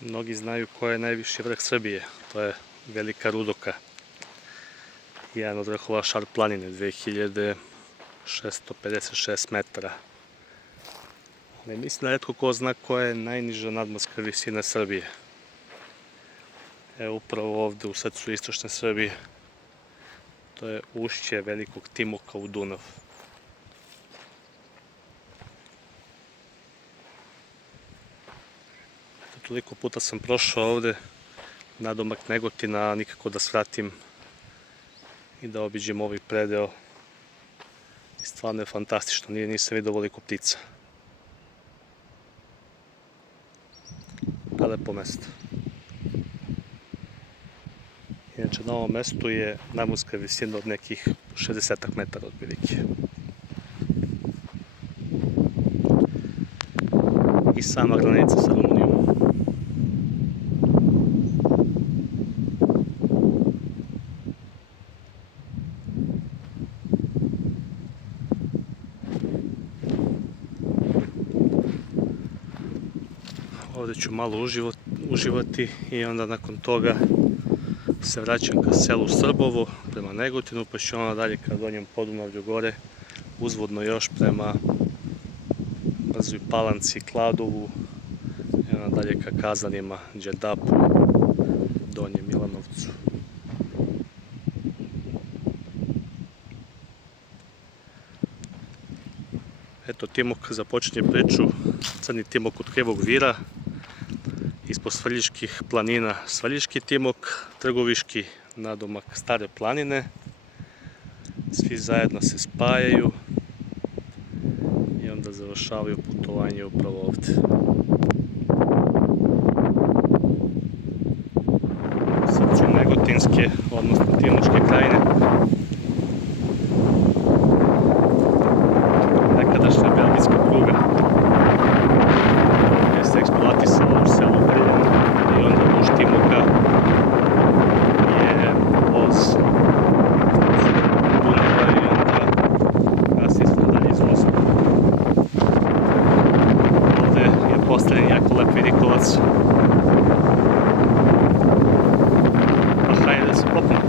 Mnogi znaju ko je najviši vrh Srbije, to je Velika Rudoka. Jedan od vrhova Šar planine, 2656 metara. Ali mislim da retko ko zna koja je najniža nadmorska visina Srbije. Evo upravo ovde u srcu istočne Srbije. To je ušće Velikog Timoka u Dunav. Toliko puta sam prošao ovde, nadomak Negotina, nikako da svratim i da obiđem ovaj predeo. I stvarno je fantastično, nisam vidio ovoliko ptica. Prelepo mesto. Inače, na ovom mestu je nadmorska visina od nekih 60 metara otprilike. I sama granica sa Rumunijom. Ovde ću malo uživati i onda nakon toga se vraćam ka selu Srbovo prema Negotinu, pa ću onda dalje ka Donjem Podunavlju gore, uzvodno još prema Brzoj Palanci, Kladovu i onda dalje ka Kazanima, Đerdapu, Donjem Milanovcu. Eto, Timok započinje priču, Crni Timok od Krivog Vira, ispod Svrljiških planina Svrljiški Timok, Trgoviški nadomak Stare planine. Svi zajedno se spajaju i onda završavaju putovanje upravo ovde. U srcu Negotinske, odnosno Timočke krajine. Nekadašnja belgijska pruga je se eksploatisala u selu Brljeno i onda duž Timoka je voz Dunava i onda kasnije smo dalje izvozili. Ovde je postavljen jako lep vidikovac. Pa hajde da se popnemo.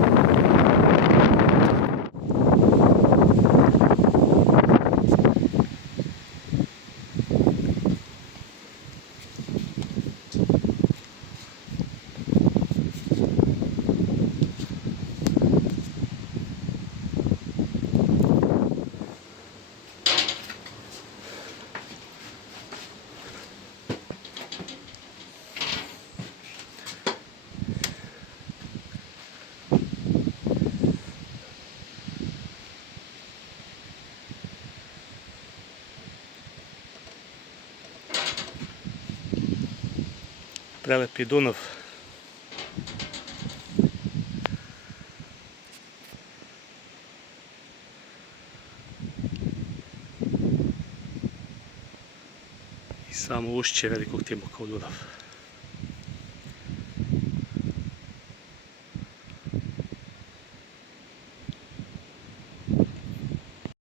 Prelepi Dunav. I samo ušće Velikog Timoka u Dunav.